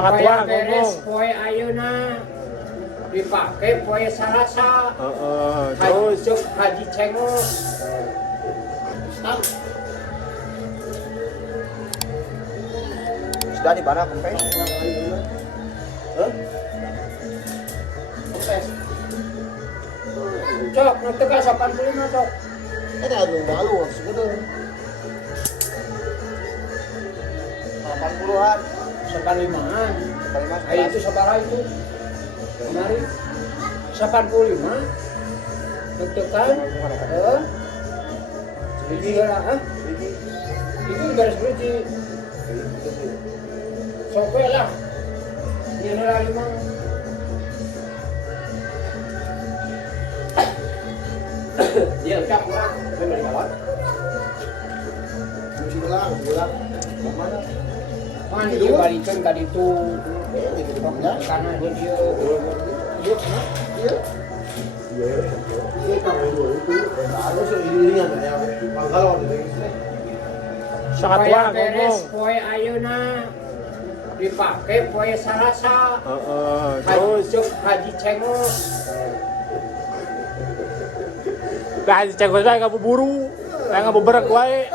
Sangat tua ngomong. Poe ayeuna dipakai poe Salasa. Terus Haji Cengos. Sudah di mana kempes? Kempes. Cok, nanti kan 85 cok. Ada lalu segitu. 80-an. 85-an. 85. Ayo itu sabara itu. Kemarin 85. Tekan. Biji lah, itu garis biji. Sope lah. Ini lah 5. Dia ucap kurang, saya balik kawan. Cuci ulang. Mana? Mana dia balikan ke itu? Karena dia Iya. Kita mau itu. Harus ini ya. Kalau sangat tua ngomong. Poe ayeuna dipakai poe Salasa. Terus Haji Cengos. dah cengkos wae ka buru. Yang beberek wae.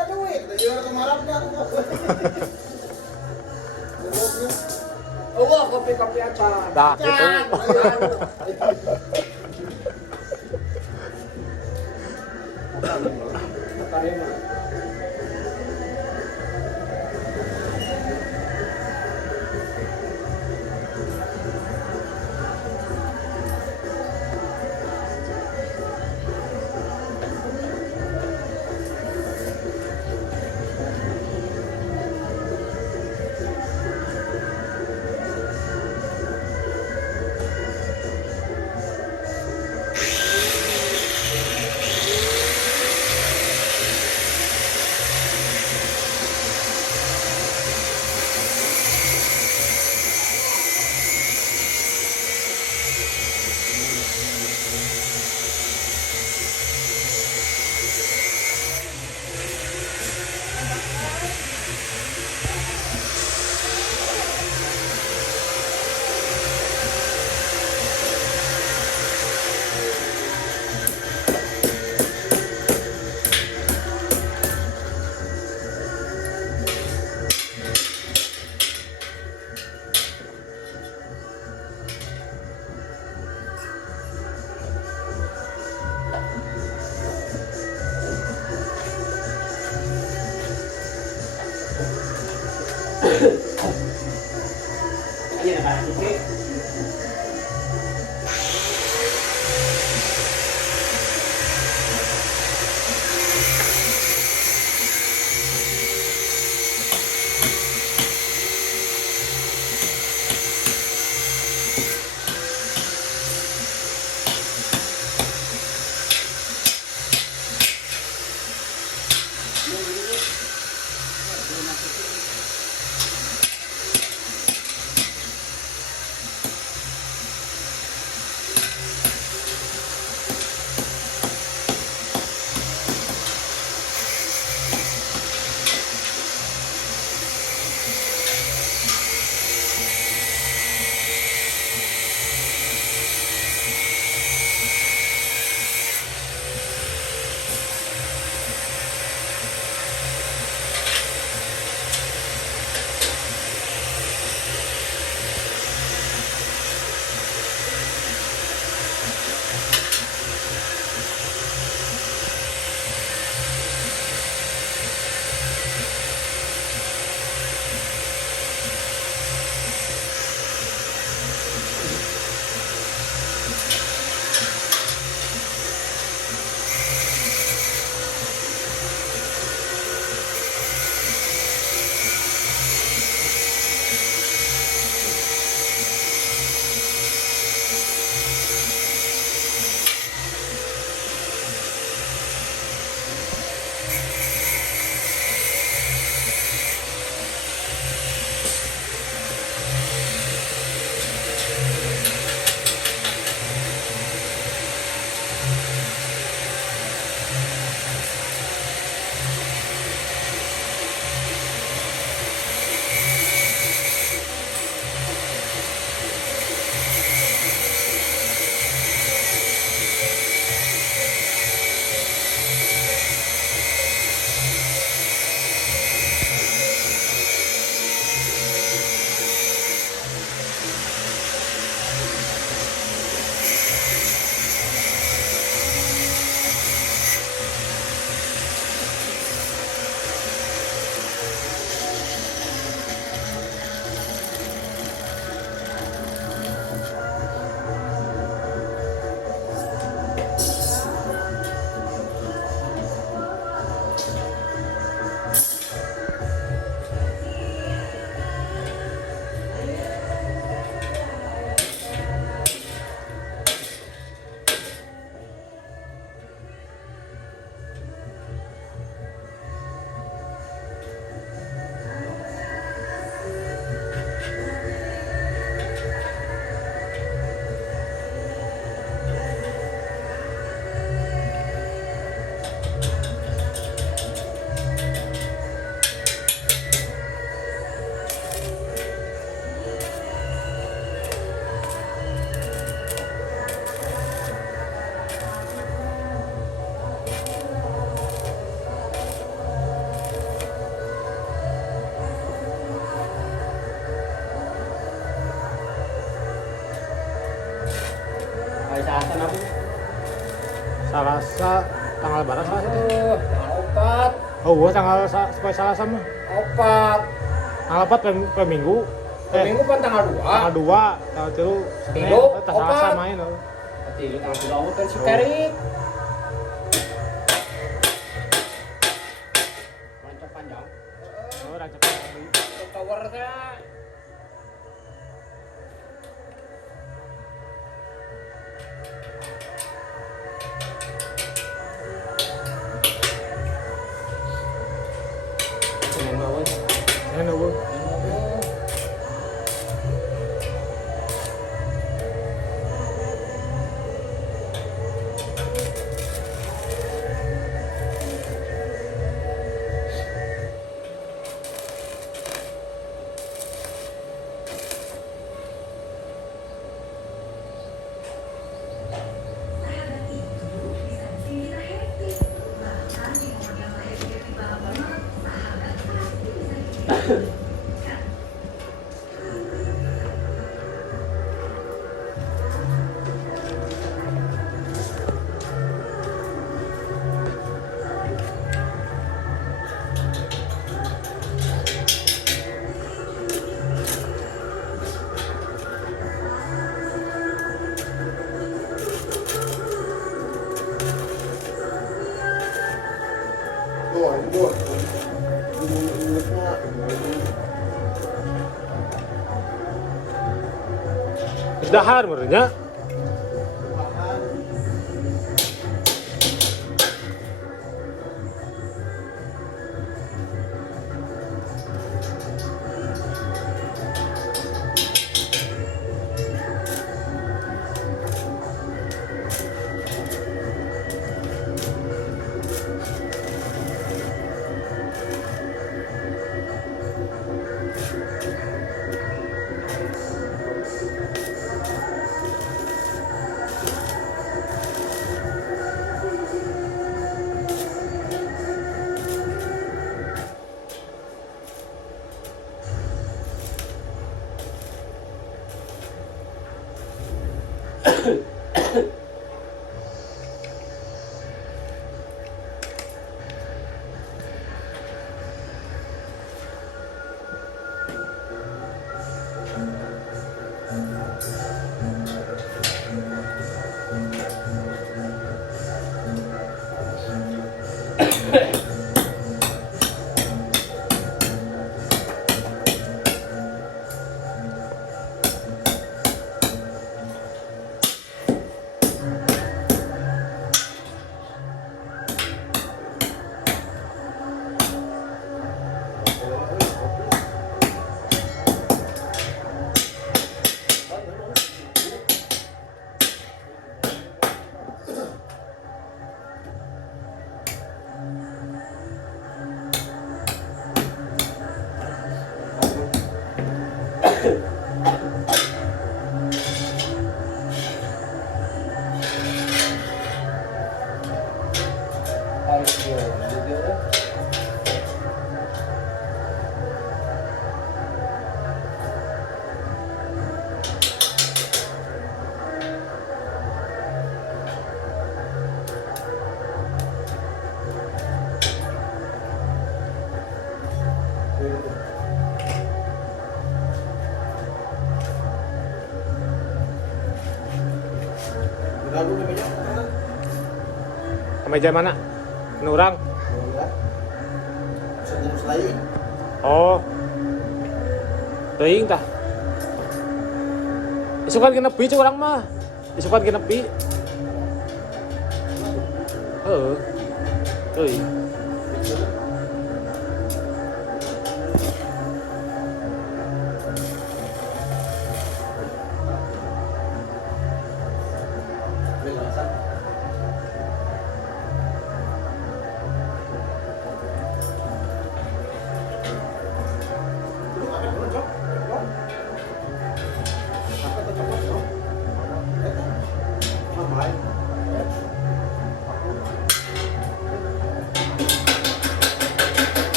Oh, kopi acar. Dah gitu. Iya, Pak. Oke. Salasa tanggal berapa Salasa? Tanggal 4. Oh, gua tanggal supaya Salasa mah. 4. Tanggal 4 ke Minggu. Minggu kan tanggal 2. Tanggal 2, tanggal 3 Senin. Minggu, Salasa 4. main. Berarti lu tanggal 3 kan si Keri. Rancang panjang. Oh, rancang panjang. Towernya. Senin bawah. Senin bawah. Tuh. Dahar merenya. Meja mana? Nurang. Oh. Teuing tah. Isukan genepi cuk urang mah. Isukan genepi. Heeh. Teuing.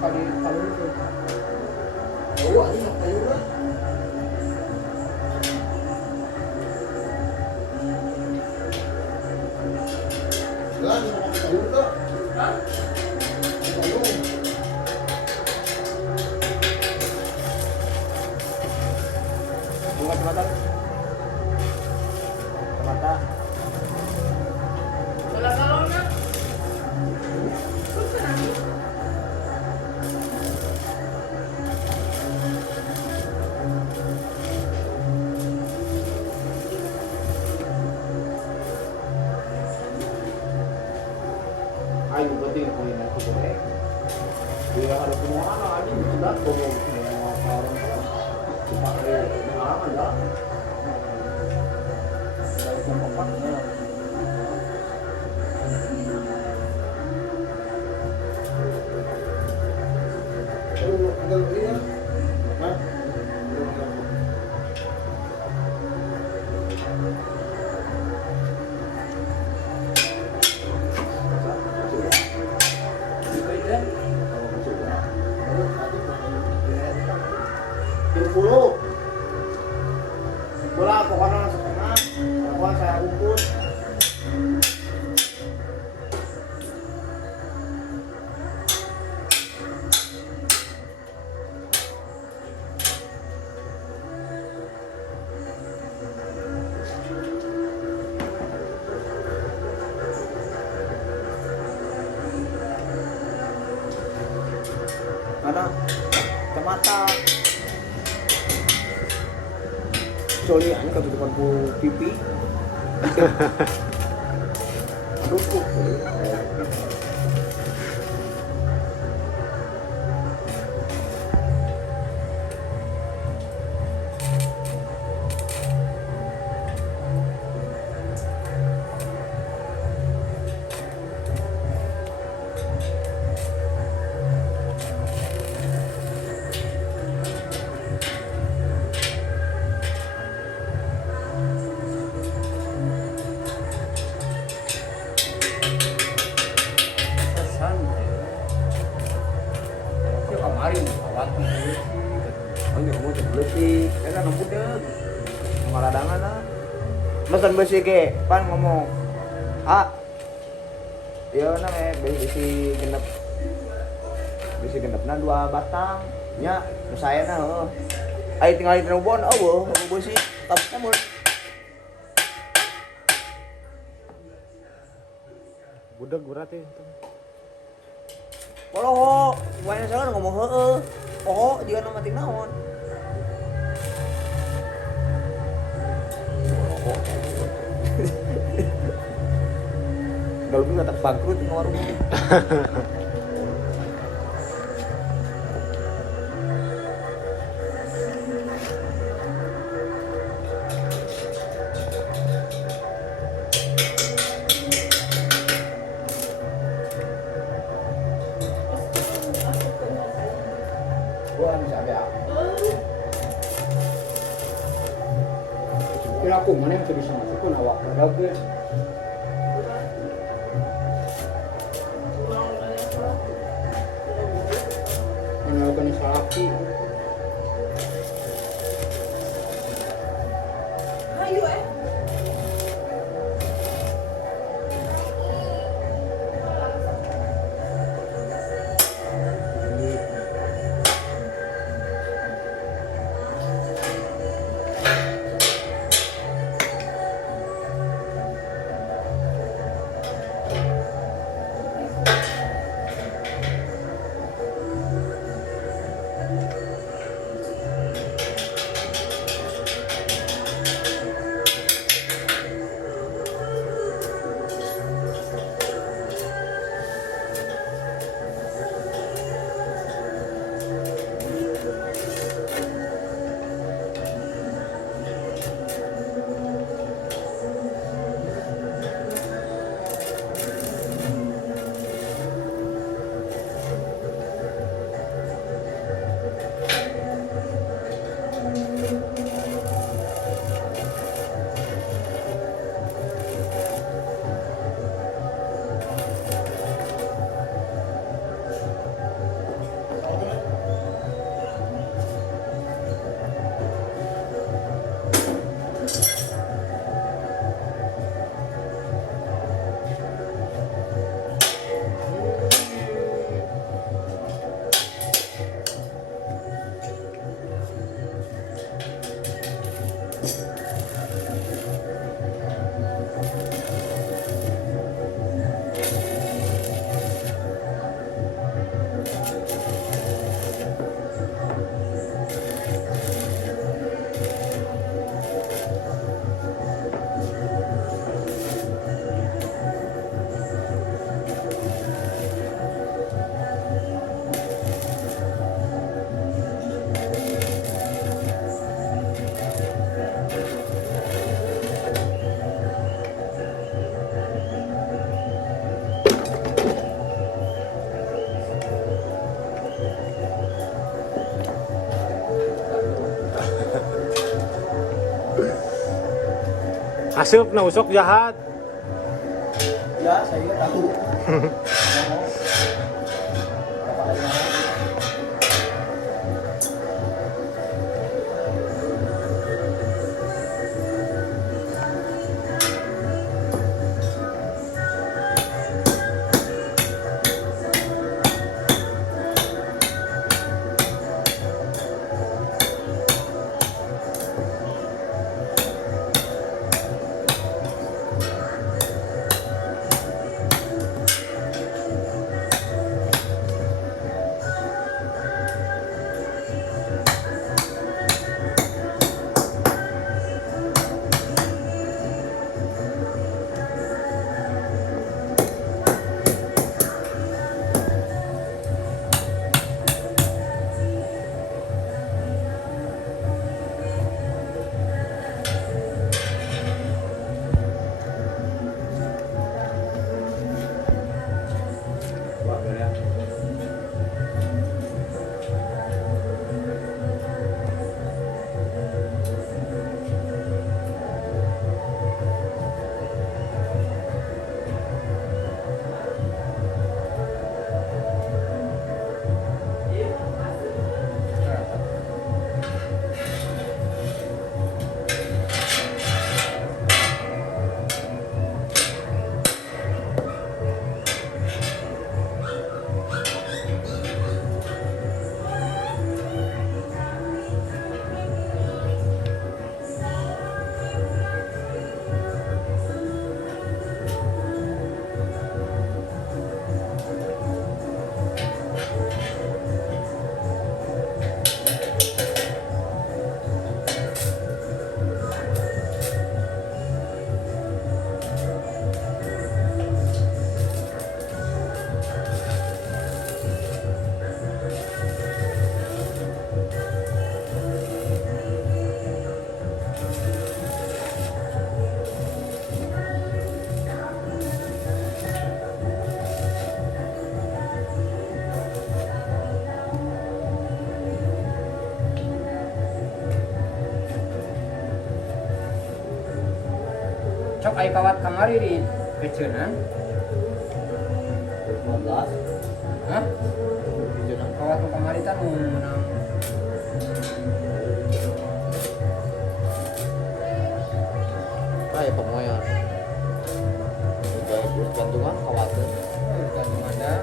kali itu. Oh, ini nak kayu lah. Lah, ini nak kayu lah. Hah? Kayu. Bunga kacamata. Kacamata. Wala salon na. Ay, penting ko yun ako ko eh. Dia ada semua anak aja sudah komo semua orang pakai pengalaman dah. Dari kompaknya. Kalau ini ya. Hah? Bola aku kan setengah, aku saya ukur. Mana? Kacamata. Solian ketutupan ku pipi. Aduh, kemarin awat Hanya kamu beli kan nemu deh. Ngaladangan lah. Mesen besi ke, pan ngomong. Ya namanya besi genep. Besi genepna 2 batang. Nya nu saya na heuh. Ai tinggal di Cirebon eueuh, besi tapi namun Budak berarti. Poloho, banyak salah ngomong heueuh. Oh, dia nama ting naon. Kalau nggak tak bangkrut di warung. gua bisa ada. Kira aku mana yang bisa masuk pun awak ada ke. Ini organisasi. Ayo Asup na usok jahat. Ya, saya tahu. Cok ay kawat kamari di keceunan. 15. Hah? Kawat nu kamari teh nu menang. Ay, pamoyan. Gantungan khawatir. Gantung ada.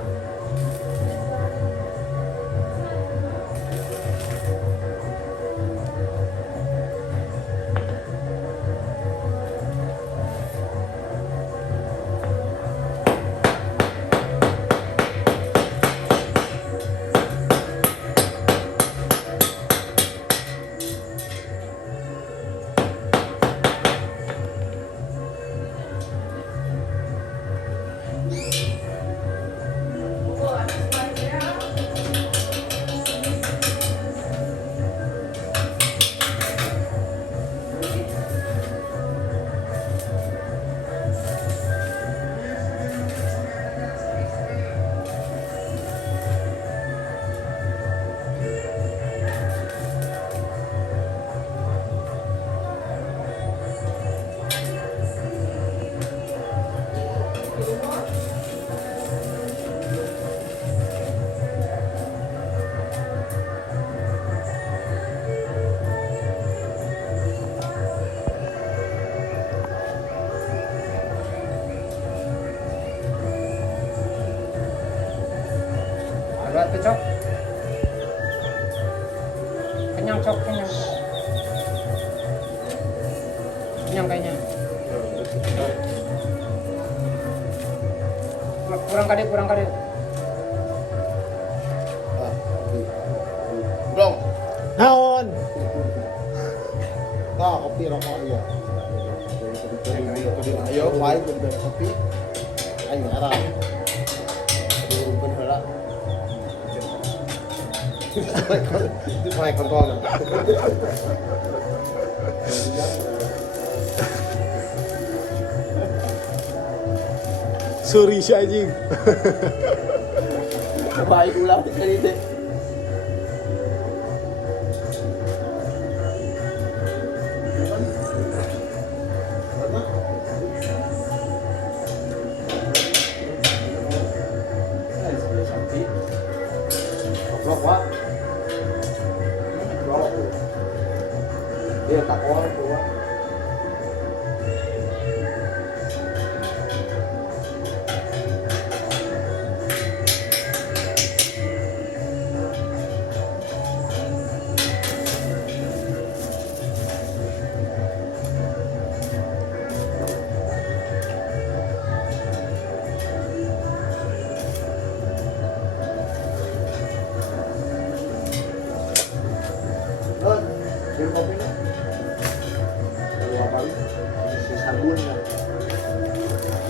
Ada tuh cok. Kenyang cok, kenyang. Kenyang kayaknya. Kurang kade, kurang kade. Bro, Naon? nah kopi rokok aja. Ayo, baik dari kopi. Ayo arah. Diurungkeun heula. Itu main kontrol. Suri si anjing. Baik ulang kali deh. Mana? Iya takol keluar. Don, biar kopi nih. Kalau apa nih? Si sabun kan.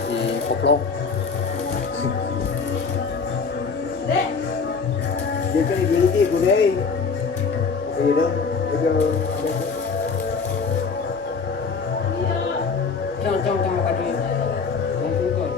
Si koplok. Dia kan ideologi gue deh. Kopi dong. Cong makan dulu. Mungkin kan.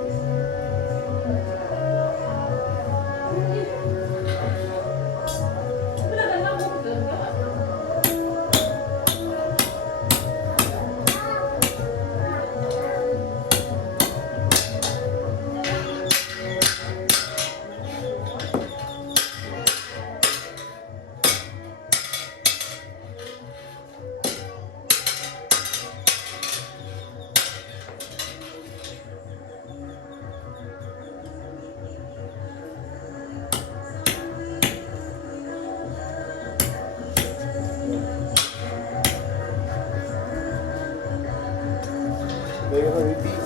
Dari mana